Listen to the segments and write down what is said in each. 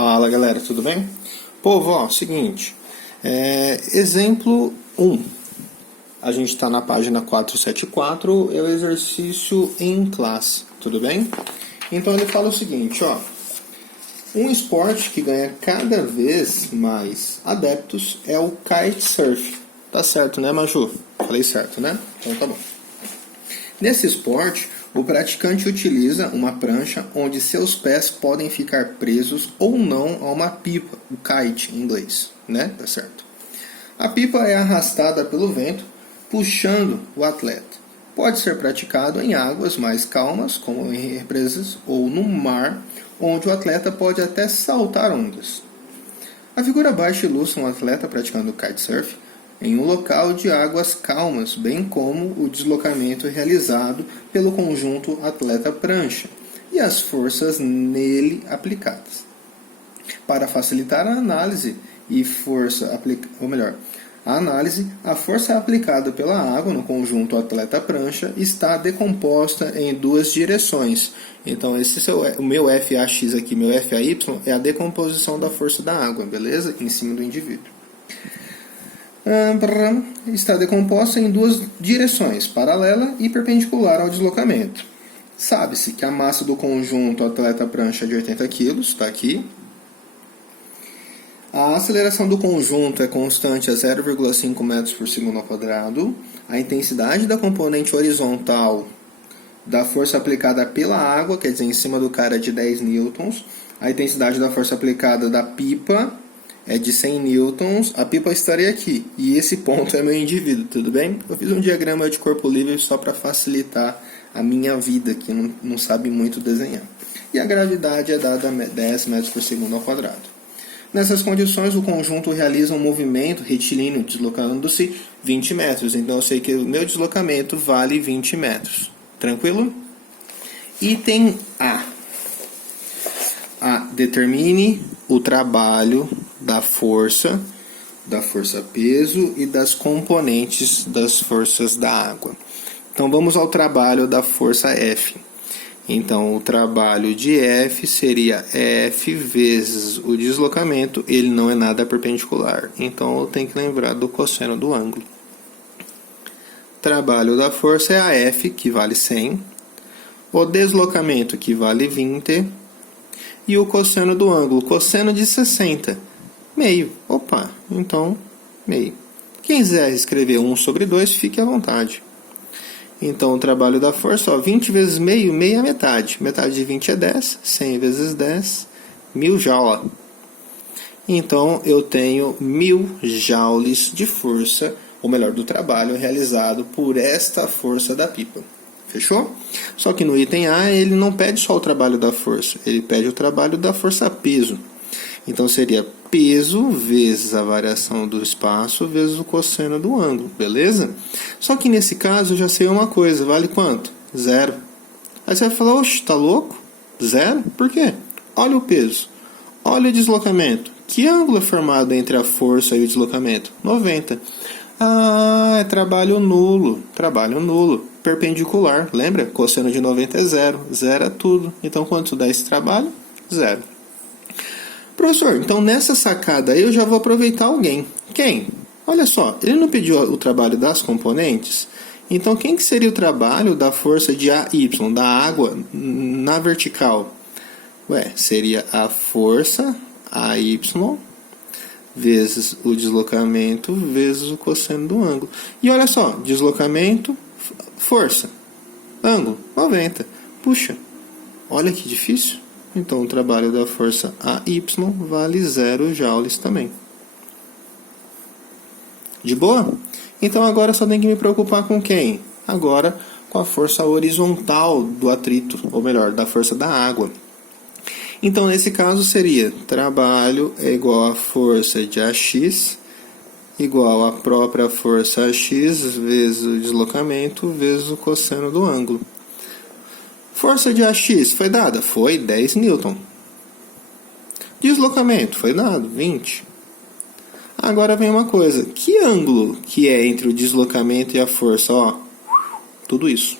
Fala galera, tudo bem? Povo, ó, seguinte, exemplo 1, a gente está na página 474, é o exercício em classe, tudo bem? Então ele fala o seguinte, ó, um esporte que ganha cada vez mais adeptos é o kitesurf, tá certo né Maju? Falei certo né? Então tá bom. Nesse esporte, o praticante utiliza uma prancha onde seus pés podem ficar presos ou não a uma pipa, o kite em inglês, né? Tá certo. A pipa é arrastada pelo vento, puxando o atleta. Pode ser praticado em águas mais calmas, como em represas, ou no mar, onde o atleta pode até saltar ondas. A figura abaixo ilustra um atleta praticando kitesurf em um local de águas calmas, bem como o deslocamento realizado pelo conjunto atleta-prancha e as forças nele aplicadas. Para facilitar a análise a força aplicada pela água no conjunto atleta-prancha está decomposta em duas direções. Então, o meu FAX aqui, meu FAY, é a decomposição da força da água, beleza? Em cima do indivíduo. Está decomposta em duas direções, paralela e perpendicular ao deslocamento. Sabe-se que a massa do conjunto atleta-prancha é de 80 kg, está aqui. A aceleração do conjunto é constante a 0,5 metros por segundo ao quadrado. A intensidade da componente horizontal da força aplicada pela água, quer dizer, em cima do cara, é de 10 newtons. A intensidade da força aplicada da pipa é de 100 newtons, a pipa estaria aqui, e esse ponto é meu indivíduo, tudo bem? Eu fiz um diagrama de corpo livre só para facilitar a minha vida, que não sabe muito desenhar. E a gravidade é dada a 10 metros por segundo ao quadrado. Nessas condições, o conjunto realiza um movimento retilíneo, deslocando-se 20 metros, então eu sei que o meu deslocamento vale 20 metros. Tranquilo? Item A. Determine o trabalho da força peso e das componentes das forças da água. Então vamos ao trabalho da força F. Então o trabalho de F seria F vezes o deslocamento, ele não é nada perpendicular. Então eu tenho que lembrar do cosseno do ângulo. Trabalho da força é a F, que vale 100. O deslocamento, que vale 20. E o cosseno do ângulo, cosseno de 60, meio. Opa, então, meio. Quem quiser escrever 1 sobre 2, fique à vontade. Então, o trabalho da força, 20 vezes meio, meio é metade. Metade de 20 é 10, 100 vezes 10, 1000 joule. Então, eu tenho 1000 joules de força, ou melhor, do trabalho realizado por esta força da pipa. Fechou? Só que no item A ele não pede só o trabalho da força, ele pede o trabalho da força peso. Então seria peso vezes a variação do espaço vezes o cosseno do ângulo, beleza? Só que nesse caso eu já sei uma coisa, vale quanto? 0. Aí você vai falar, oxe, tá louco? 0? Por quê? Olha o peso, olha o deslocamento. Que ângulo é formado entre a força e o deslocamento? 90. É trabalho nulo. Trabalho nulo. Perpendicular. Lembra? Cosseno de 90 é 0. 0 é tudo. Então, quanto dá esse trabalho? 0. Professor, então nessa sacada aí eu já vou aproveitar alguém. Quem? Olha só, ele não pediu o trabalho das componentes? Então, quem que seria o trabalho da força de AY, da água, na vertical? Seria a força AY vezes o deslocamento vezes o cosseno do ângulo. E olha só, deslocamento, força, ângulo, 90. Puxa, olha que difícil. Então, o trabalho da força AY vale 0 joules também. De boa? Então, agora só tem que me preocupar com quem? Agora, com a força horizontal do atrito, ou melhor, da força da água. Então, nesse caso, seria trabalho é igual a força de AX igual a própria força AX vezes o deslocamento vezes o cosseno do ângulo. Força de AX foi dada? Foi 10 newton. Deslocamento foi dado? 20. Agora vem uma coisa. Que ângulo que é entre o deslocamento e a força? Tudo isso.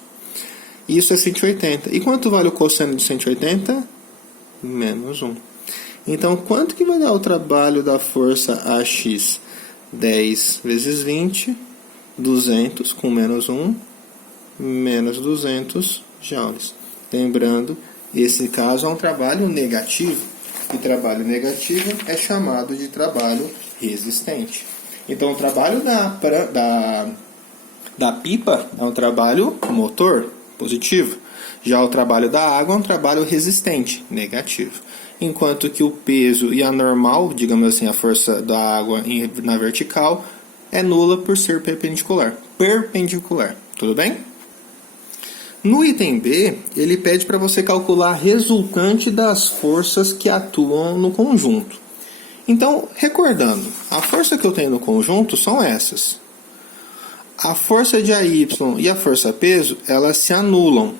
Isso é 180. E quanto vale o cosseno de 180? Menos 1. Então, quanto que vai dar o trabalho da força AX? 10 vezes 20, 200 com menos 1, menos 200 joules. Lembrando, esse caso é um trabalho negativo. E trabalho negativo é chamado de trabalho resistente. Então, o trabalho da pipa é um trabalho motor, positivo. Já o trabalho da água é um trabalho resistente, negativo. Enquanto que o peso e a normal, digamos assim, a força da água na vertical, é nula por ser perpendicular. Perpendicular, tudo bem? No item B, ele pede para você calcular a resultante das forças que atuam no conjunto. Então, recordando, a força que eu tenho no conjunto são essas. A força de AY e a força peso, elas se anulam,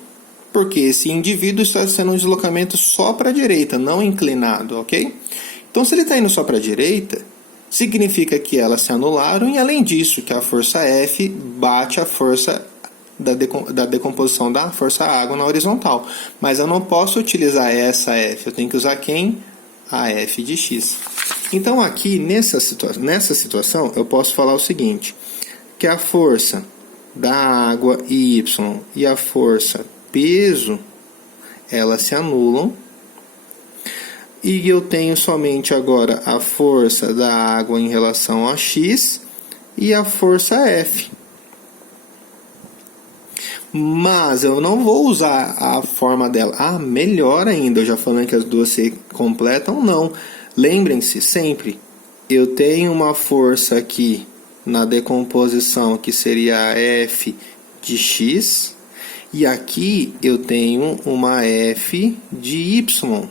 porque esse indivíduo está sendo um deslocamento só para a direita, não inclinado, ok? Então, se ele está indo só para a direita, significa que elas se anularam e, além disso, que a força F bate a força da decomposição da força água na horizontal. Mas eu não posso utilizar essa F, eu tenho que usar quem? A F de X. Então, aqui, nessa situação, eu posso falar o seguinte, que a força da água Y e a força peso, elas se anulam. E eu tenho somente agora a força da água em relação a X e a força F. Mas eu não vou usar a forma dela. Ah, melhor ainda, eu já falei que as duas se completam, não. Lembrem-se sempre, eu tenho uma força aqui na decomposição que seria a F de X, e aqui eu tenho uma F de Y.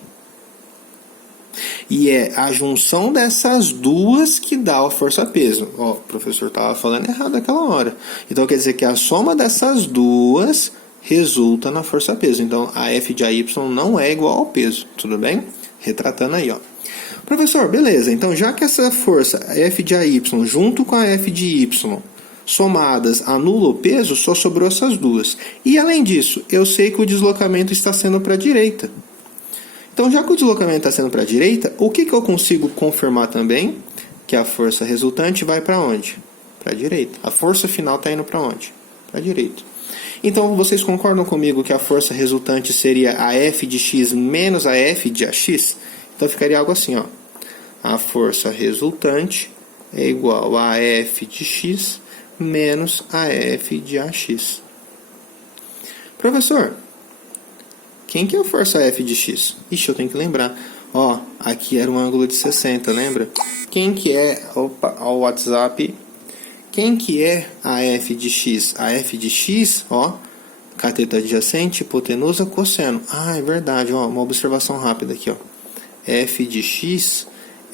E é a junção dessas duas que dá a força-peso. Ó, o professor estava falando errado naquela hora. Então quer dizer que a soma dessas duas resulta na força-peso. Então a F de AY não é igual ao peso, tudo bem? Retratando aí, ó. Professor, beleza. Então já que essa força F de AY junto com a F de Y somadas anula o peso, só sobrou essas duas. E além disso, eu sei que o deslocamento está sendo para a direita. Então, já que o deslocamento está sendo para a direita, o que eu consigo confirmar também? Que a força resultante vai para onde? Para a direita. A força final está indo para onde? Para a direita. Então, vocês concordam comigo que a força resultante seria a F de X menos a F de AX? Então, ficaria algo assim, ó. A força resultante é igual a F de X menos a F de AX. Professor, quem que é a força F de X? Ixi, eu tenho que lembrar. Ó, aqui era um ângulo de 60, lembra? Quem que é... Opa, ó o WhatsApp. Quem que é a F de X? A F de X, ó, cateto adjacente, hipotenusa, cosseno. Ah, é verdade, ó, uma observação rápida aqui, ó. F de X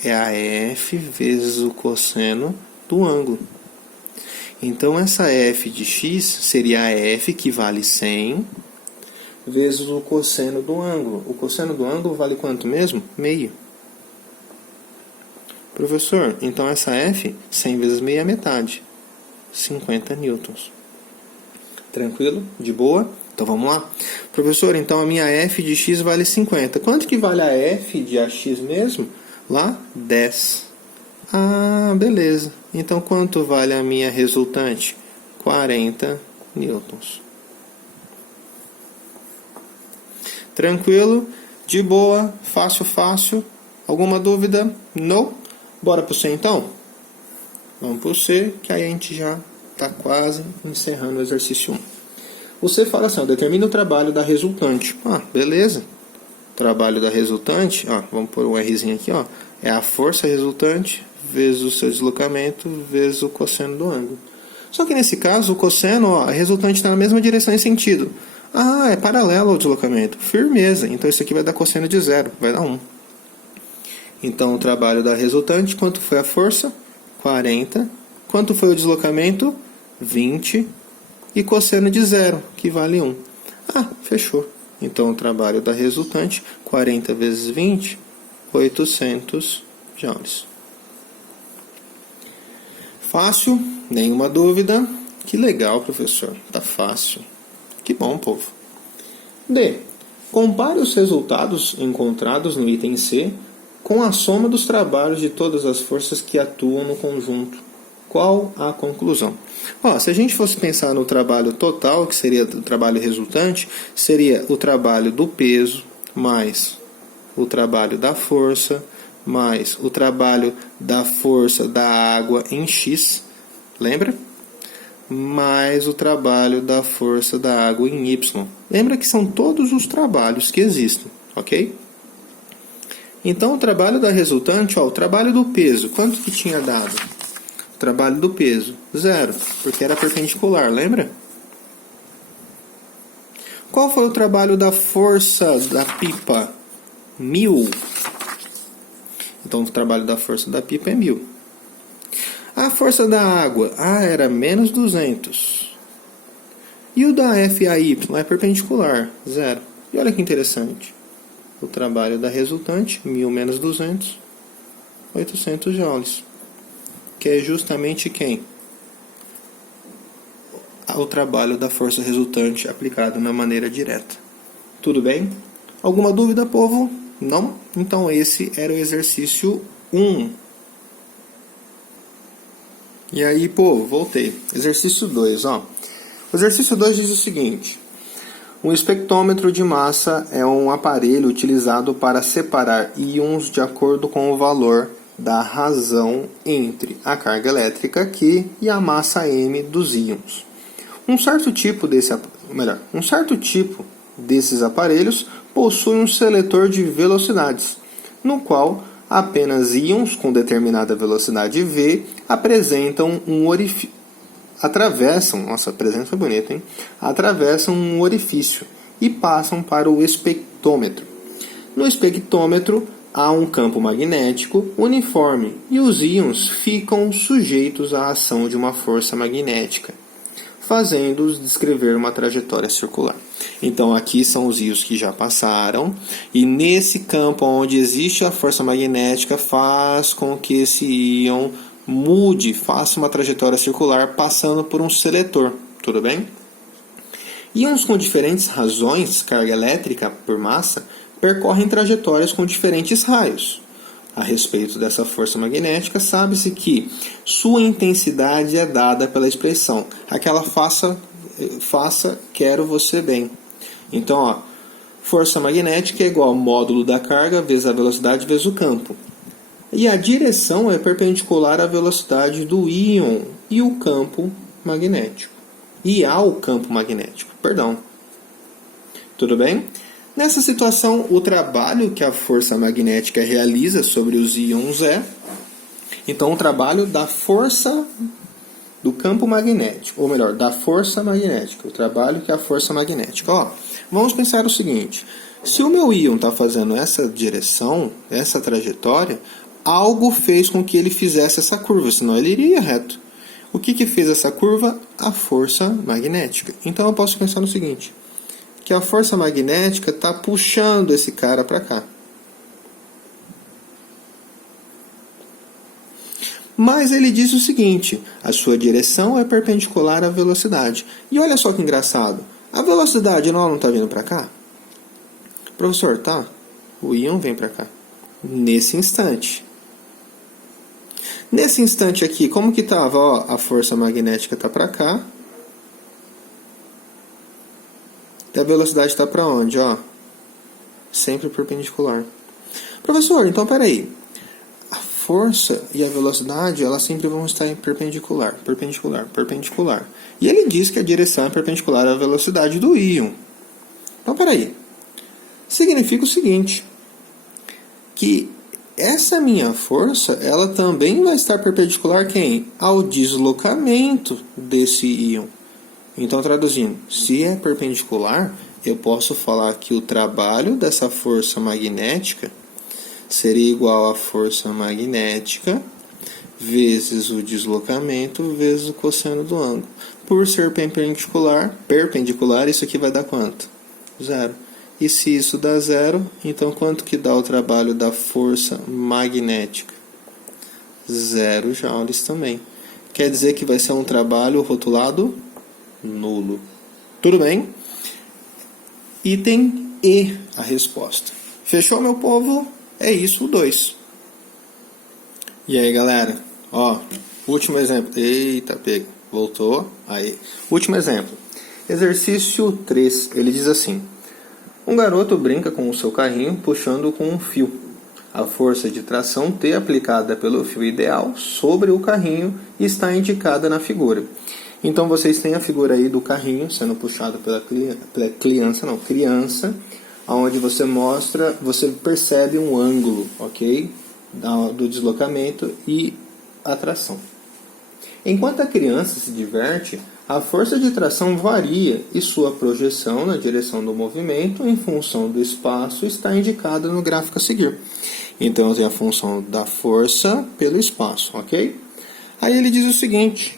é a F vezes o cosseno do ângulo. Então, essa F de X seria a F, que vale 100... vezes o cosseno do ângulo. O cosseno do ângulo vale quanto mesmo? Meio. Professor, então essa F, 100 vezes meio é metade. 50 newtons. Tranquilo? De boa? Então vamos lá. Professor, então a minha F de X vale 50. Quanto que vale a F de AX mesmo? Lá, 10. Ah, beleza. Então quanto vale a minha resultante? 40 newtons. Tranquilo, de boa, fácil, fácil. Alguma dúvida? Não? Bora pro C então? Vamos pro C, que aí a gente já está quase encerrando o exercício 1. O C fala assim, ó, determina o trabalho da resultante. Ah, beleza. Trabalho da resultante, ó, vamos pôr um Rzinho aqui, ó. É a força resultante vezes o seu deslocamento vezes o cosseno do ângulo. Só que nesse caso, o cosseno, ó, a resultante está na mesma direção e sentido. Ah, é paralelo ao deslocamento. Firmeza. Então isso aqui vai dar cosseno de 0, vai dar 1. Então o trabalho da resultante, quanto foi a força? 40. Quanto foi o deslocamento? 20. E cosseno de 0, que vale 1. Ah, fechou. Então o trabalho da resultante, 40 vezes 20, 800 joules. Fácil, nenhuma dúvida. Que legal, professor. Tá fácil. Que bom, povo. D. Compare os resultados encontrados no item C com a soma dos trabalhos de todas as forças que atuam no conjunto. Qual a conclusão? Se a gente fosse pensar no trabalho total, que seria o trabalho resultante, seria o trabalho do peso, mais o trabalho da força, mais o trabalho da força da água em X, lembra? Mais o trabalho da força da água em Y. Lembra que são todos os trabalhos que existem, ok? Então, o trabalho da resultante, o trabalho do peso, quanto que tinha dado? O trabalho do peso, 0, porque era perpendicular, lembra? Qual foi o trabalho da força da pipa? 1000. Então, o trabalho da força da pipa é 1000. A força da água, era menos 200. E o da FAY é perpendicular, 0. E olha que interessante. O trabalho da resultante, 1000 menos 200, 800 joules. Que é justamente quem? O trabalho da força resultante aplicado na maneira direta. Tudo bem? Alguma dúvida, povo? Não? Então esse era o exercício 1. E aí, povo, voltei. Exercício 2, O exercício 2 diz o seguinte: um espectrômetro de massa é um aparelho utilizado para separar íons de acordo com o valor da razão entre a carga elétrica Q e a massa m dos íons. Um certo tipo desses aparelhos possui um seletor de velocidades, no qual apenas íons com determinada velocidade v atravessam um orifício e passam para o espectrômetro. No espectrômetro há um campo magnético uniforme e os íons ficam sujeitos à ação de uma força magnética, fazendo-os descrever uma trajetória circular. Então aqui são os íons que já passaram, e nesse campo onde existe a força magnética faz com que esse íon faça uma trajetória circular passando por um seletor, tudo bem? Íons com diferentes razões, carga elétrica por massa, percorrem trajetórias com diferentes raios. A respeito dessa força magnética, sabe-se que sua intensidade é dada pela expressão, aquela faça quero você bem. Então, força magnética é igual ao módulo da carga vezes a velocidade vezes o campo. E a direção é perpendicular à velocidade do íon e o campo magnético. E ao campo magnético, perdão. Tudo bem? Nessa situação, o trabalho que a força magnética realiza sobre os íons então o trabalho da força do campo magnético, ou melhor, da força magnética, o trabalho que a força magnética. Vamos pensar o seguinte: se o meu íon está fazendo essa direção, essa trajetória, algo fez com que ele fizesse essa curva, senão ele iria reto. O que fez essa curva? A força magnética. Então eu posso pensar no seguinte: que a força magnética está puxando esse cara para cá. Mas ele diz o seguinte: a sua direção é perpendicular à velocidade. E olha só que engraçado, a velocidade não está vindo para cá? Professor, tá? O íon vem para cá. Nesse instante. Nesse instante aqui, como que estava? A força magnética está para cá. E a velocidade está para onde? Sempre perpendicular. Professor, então peraí. A força e a velocidade, elas sempre vão estar em perpendicular. E ele diz que a direção é perpendicular à velocidade do íon. Então peraí. Significa o seguinte: que essa minha força, ela também vai estar perpendicular quem? Ao deslocamento desse íon. Então, traduzindo, se é perpendicular, eu posso falar que o trabalho dessa força magnética seria igual à força magnética vezes o deslocamento vezes o cosseno do ângulo. Por ser perpendicular, isso aqui vai dar quanto? 0. E se isso dá 0, então quanto que dá o trabalho da força magnética? 0 joules também. Quer dizer que vai ser um trabalho rotulado nulo. Tudo bem? Item E, a resposta. Fechou, meu povo? É isso, o 2. E aí, galera? Ó, último exemplo. Eita, pega. Voltou. Aí. Último exemplo. Exercício 3. Ele diz assim: um garoto brinca com o seu carrinho puxando com um fio. A força de tração T aplicada pelo fio ideal sobre o carrinho está indicada na figura. Então vocês têm a figura aí do carrinho sendo puxado pela criança, onde você percebe um ângulo, ok? Do deslocamento e a tração. Enquanto a criança se diverte, a força de tração varia e sua projeção na direção do movimento em função do espaço está indicada no gráfico a seguir. Então eu tenho a função da força pelo espaço, ok? Aí ele diz o seguinte: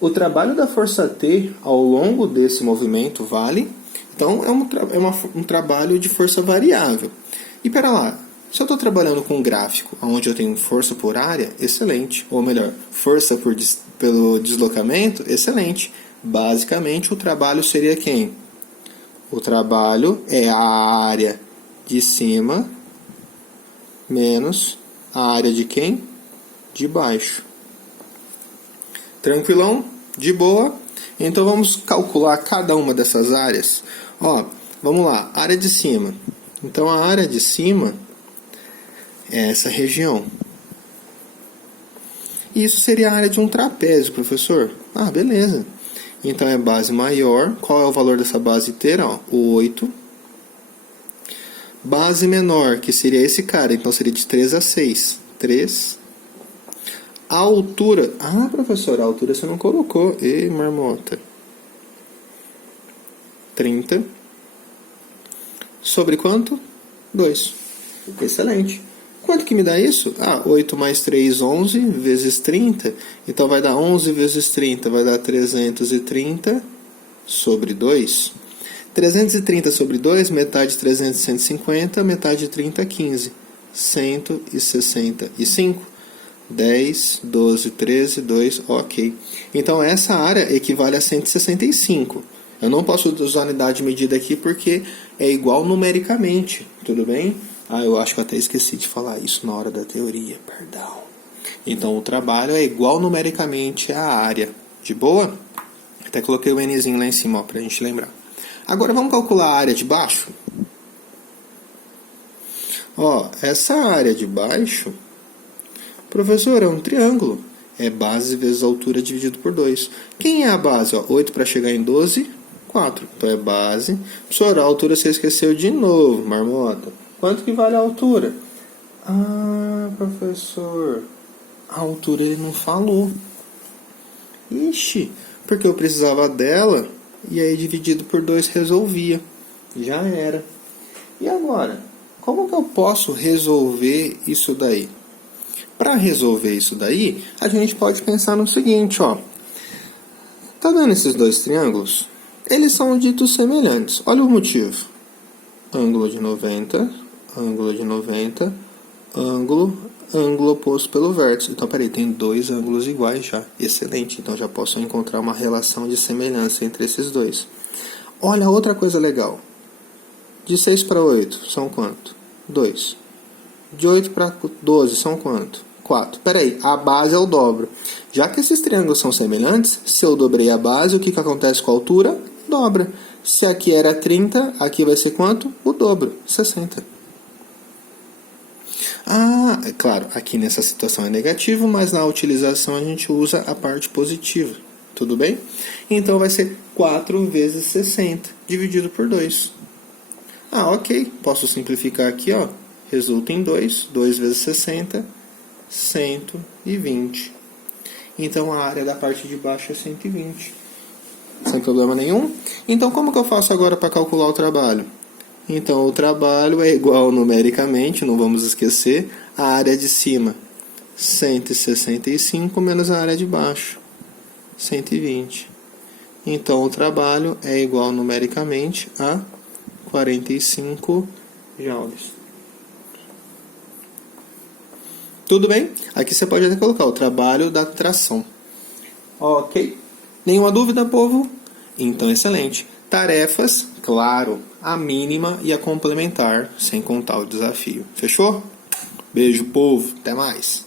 o trabalho da força T ao longo desse movimento vale. Então é um trabalho de força variável. E pera lá, se eu estou trabalhando com um gráfico onde eu tenho força por área, excelente. Ou melhor, força pelo deslocamento, excelente. Basicamente o trabalho seria quem? O trabalho é a área de cima menos a área de quem? De baixo. Tranquilão? De boa? Então vamos calcular cada uma dessas áreas. Ó, vamos lá, área de cima. Então a área de cima é essa região. Isso seria a área de um trapézio, professor. Ah, beleza. Então é base maior. Qual é o valor dessa base inteira? Ó, 8. Base menor, que seria esse cara. Então seria de 3 a 6. 3. A altura. Ah, professor, a altura você não colocou. Ê, marmota. 30. Sobre quanto? 2. Excelente. Quanto que me dá isso? Ah, 8 mais 3, 11, vezes 30. Então vai dar 11 vezes 30, vai dar 330 sobre 2. 330 sobre 2, metade de 300, 150, metade de 30, 15. 165. 10, 12, 13, 2, ok. Então essa área equivale a 165. Eu não posso usar unidade de medida aqui porque é igual numericamente, tudo bem? Ah, eu acho que eu até esqueci de falar isso na hora da teoria, perdão. Então o trabalho é igual numericamente à área. De boa? Até coloquei o Nzinho lá em cima, ó, pra gente lembrar. Agora vamos calcular a área de baixo? Ó, essa área de baixo, professor, é um triângulo. É base vezes altura dividido por 2. Quem é a base? Ó, 8 para chegar em 12, 4. Então é base. Professor, a altura você esqueceu de novo, marmota. Quanto que vale a altura? Ah, professor, a altura ele não falou. Ixi, porque eu precisava dela e aí dividido por 2 resolvia. Já era. E agora, como que eu posso resolver isso daí? Para resolver isso daí, a gente pode pensar no seguinte, ó. Tá vendo esses dois triângulos? Eles são ditos semelhantes. Olha o motivo. Ângulo de 90, ângulo de 90, ângulo oposto pelo vértice. Então, peraí, tem dois ângulos iguais já. Excelente. Então, já posso encontrar uma relação de semelhança entre esses dois. Olha outra coisa legal. De 6 para 8 são quanto? 2. De 8 para 12 são quanto? 4. Peraí, a base é o dobro. Já que esses triângulos são semelhantes, se eu dobrei a base, o que acontece com a altura? Dobra. Se aqui era 30, aqui vai ser quanto? O dobro, 60. Ah, é claro, aqui nessa situação é negativo, mas na utilização a gente usa a parte positiva. Tudo bem? Então vai ser 4 vezes 60, dividido por 2. Ah, ok. Posso simplificar aqui, ó. Resulta em 2. 2 vezes 60, 120. Então a área da parte de baixo é 120. Sem problema nenhum. Então como que eu faço agora para calcular o trabalho? Então o trabalho é igual numericamente, não vamos esquecer, a área de cima, 165 menos a área de baixo, 120. Então o trabalho é igual numericamente a 45 joules. Tudo bem? Aqui você pode até colocar o trabalho da tração. Ok? Nenhuma dúvida, povo? Então, excelente. Tarefas, claro, a mínima e a complementar, sem contar o desafio. Fechou? Beijo, povo. Até mais.